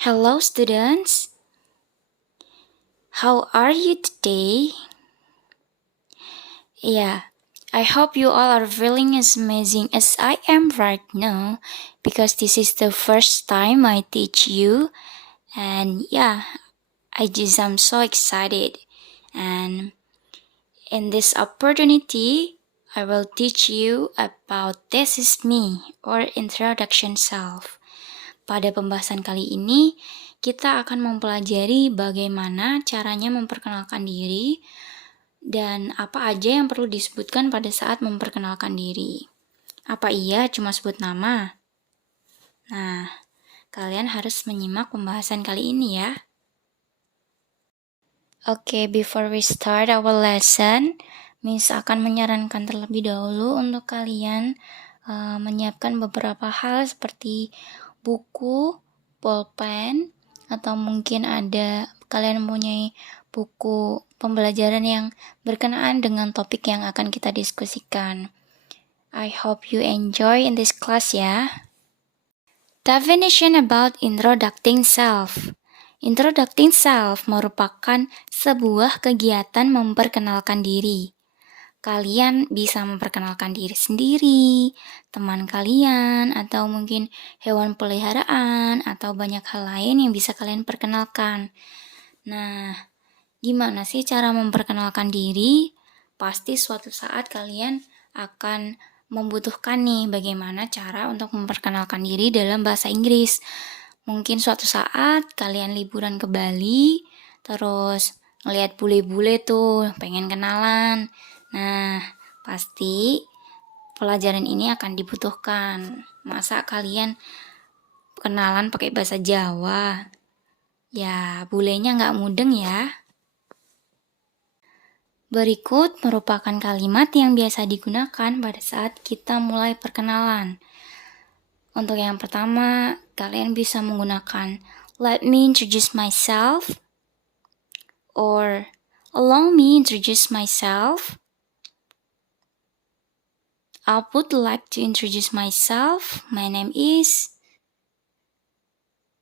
Hello, students. How are you today? Yeah, I hope you all are feeling as amazing as I am right now because this is the first time I teach you, and I'm so excited. And in this opportunity, I will teach you about This Is Me or Introduction Self. Pada pembahasan kali ini, kita akan mempelajari bagaimana caranya memperkenalkan diri dan apa aja yang perlu disebutkan pada saat memperkenalkan diri. Apa iya cuma sebut nama? Nah, kalian harus menyimak pembahasan kali ini ya. Oke, before we start our lesson, Miss akan menyarankan terlebih dahulu untuk kalian menyiapkan beberapa hal seperti buku, pulpen, atau mungkin kalian mempunyai buku pembelajaran yang berkenaan dengan topik yang akan kita diskusikan. I hope you enjoy in this class ya. Definition about introducing self. Introducing self merupakan sebuah kegiatan memperkenalkan diri. Kalian bisa memperkenalkan diri sendiri, teman kalian, atau mungkin hewan peliharaan, atau banyak hal lain yang bisa kalian perkenalkan. Nah, gimana sih cara memperkenalkan diri? Pasti suatu saat kalian akan membutuhkan nih bagaimana cara untuk memperkenalkan diri dalam bahasa Inggris. Mungkin suatu saat kalian liburan ke Bali, terus ngeliat bule-bule tuh, pengen kenalan. Nah, pasti pelajaran ini akan dibutuhkan. Masa kalian kenalan pakai bahasa Jawa? Ya, bulenya nggak mudeng ya. Berikut merupakan kalimat yang biasa digunakan pada saat kita mulai perkenalan. Untuk yang pertama, kalian bisa menggunakan "Let me introduce myself" or "Allow me introduce myself." I would like to introduce myself. My name is.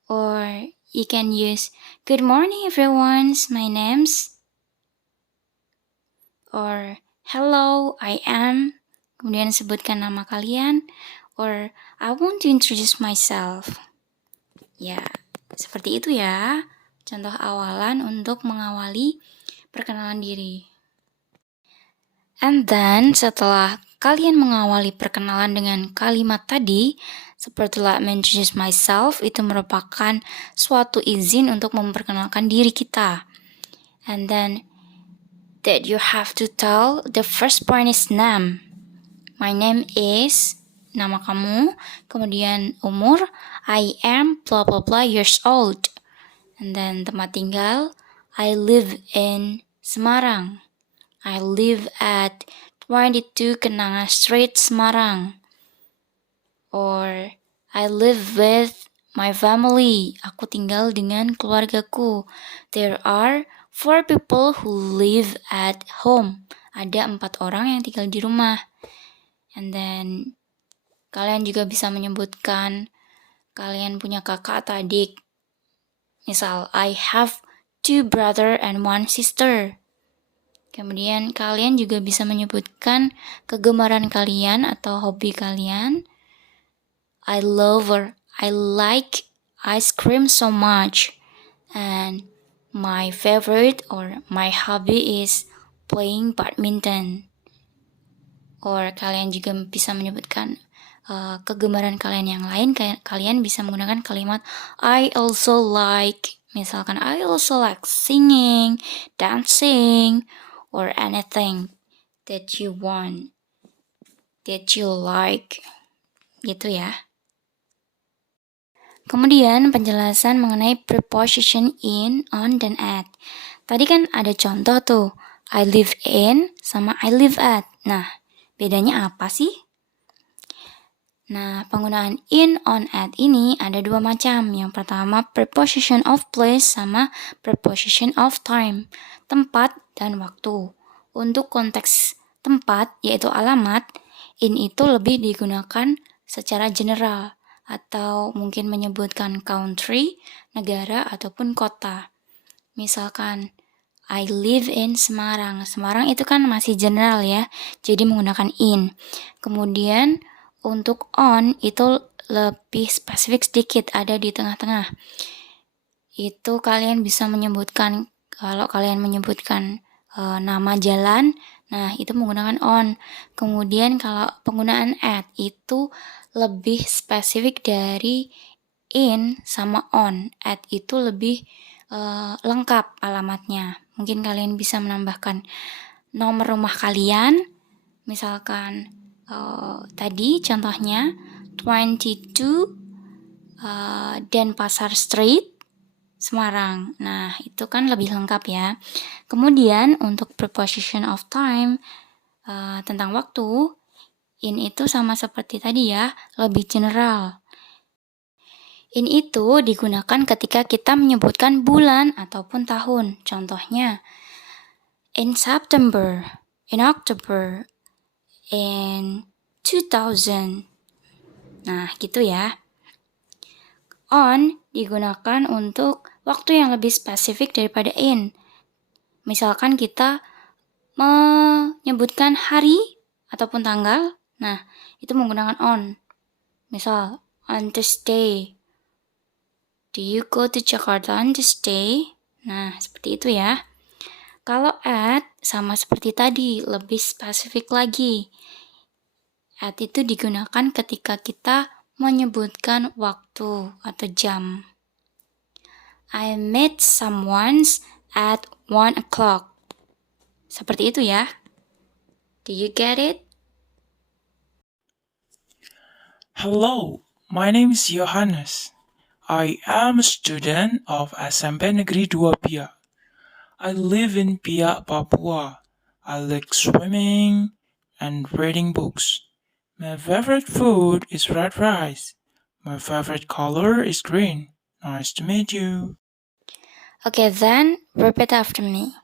Or you can use "Good morning, everyone. My name's." Or "Hello, I am." Kemudian sebutkan nama kalian. Or "I want to introduce myself." Ya, seperti itu ya. Contoh awalan untuk mengawali perkenalan diri. And then setelah kalian mengawali perkenalan dengan kalimat tadi, seperti "Let me introduce myself", itu merupakan suatu izin untuk memperkenalkan diri kita. And then that you have to tell the first point is name. My name is, nama kamu, kemudian umur, I am blah blah blah years old. And then tempat tinggal, I live in Semarang. I live at 22 Kenanga Street, Semarang. Or I live with my family. Aku tinggal dengan keluargaku. There are 4 people who live at home. Ada 4 orang yang tinggal di rumah. And then kalian juga bisa menyebutkan kalian punya kakak atau adik. Misal, I have 2 brother and 1 sister. Kemudian kalian juga bisa menyebutkan kegemaran kalian atau hobi kalian. I love or I like ice cream so much. And my favorite or my hobby is playing badminton. Or kalian juga bisa menyebutkan kegemaran kalian yang lain. Kalian bisa menggunakan kalimat I also like. Misalkan I also like singing, dancing, or anything that you want, that you like, gitu ya. Kemudian penjelasan mengenai preposition in, on, dan at. Tadi kan ada contoh tuh, I live in sama I live at. Nah, bedanya apa sih? Nah, penggunaan in, on, at ini ada 2 macam. Yang pertama, preposition of place sama preposition of time, tempat dan waktu. Untuk konteks tempat, yaitu alamat, in itu lebih digunakan secara general. atau mungkin menyebutkan country, negara, ataupun kota. Misalkan, I live in Semarang. Semarang itu kan masih general ya, jadi menggunakan in. Kemudian untuk on itu lebih spesifik sedikit, ada di tengah-tengah. Itu kalian bisa menyebutkan, kalau kalian menyebutkan nama jalan, nah itu menggunakan on. Kemudian kalau penggunaan at itu lebih spesifik dari in sama on. At itu lebih lengkap alamatnya. Mungkin kalian bisa menambahkan nomor rumah kalian. Misalkan tadi contohnya 22 Denpasar Street, Semarang. Nah, itu kan lebih lengkap ya. Kemudian untuk preposition of time tentang waktu, in itu sama seperti tadi ya, lebih general. In itu digunakan ketika kita menyebutkan bulan ataupun tahun. Contohnya, in September, in October, in 2000. Nah, gitu ya. On digunakan untuk waktu yang lebih spesifik daripada in. Misalkan kita menyebutkan hari ataupun tanggal, nah itu menggunakan on. Misal, on Tuesday. Do you go to Jakarta on Tuesday? Nah, seperti itu ya. Kalau at, sama seperti tadi, lebih spesifik lagi. At itu digunakan ketika kita menyebutkan waktu atau jam. I met someone at 1 o'clock. Seperti itu ya. Do you get it? Hello, my name is Johannes. I am a student of SMP Negeri 2 Pia. I live in Pia, Papua. I like swimming and reading books. My favorite food is red rice. My favorite color is green. Nice to meet you. Okay, then repeat after me.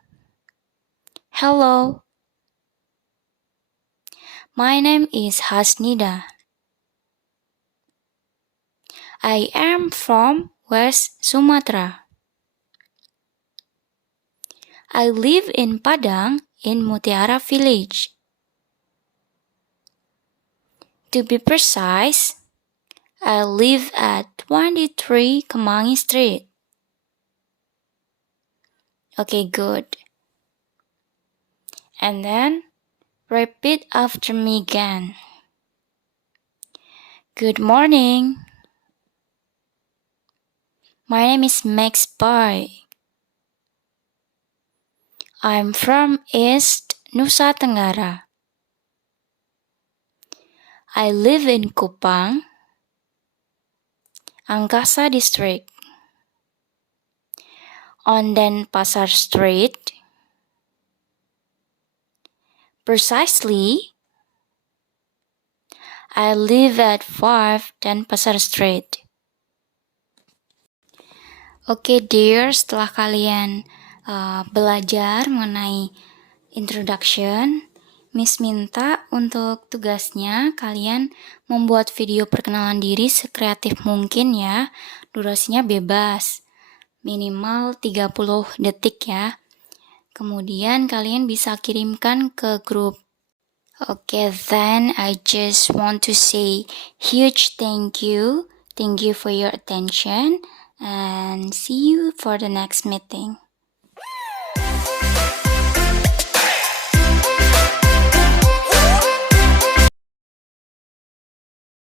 Hello. My name is Hasnida. I am from West Sumatra. I live in Padang in Mutiara Village. To be precise, I live at 23 Kemangi Street. Okay, good. And then repeat after me again. Good morning. My name is Max Boy. I'm from East Nusa Tenggara. I live in Kupang, Angkasa District. On Denpasar Street. Precisely, I live at 5 Denpasar Street. Oke dear, setelah kalian belajar mengenai introduction, Miss minta untuk tugasnya kalian membuat video perkenalan diri sekreatif mungkin ya. Durasinya bebas, minimal 30 detik ya. Kemudian kalian bisa kirimkan ke grup. Okay, then I just want to say huge thank you. Thank you for your attention and see you for the next meeting.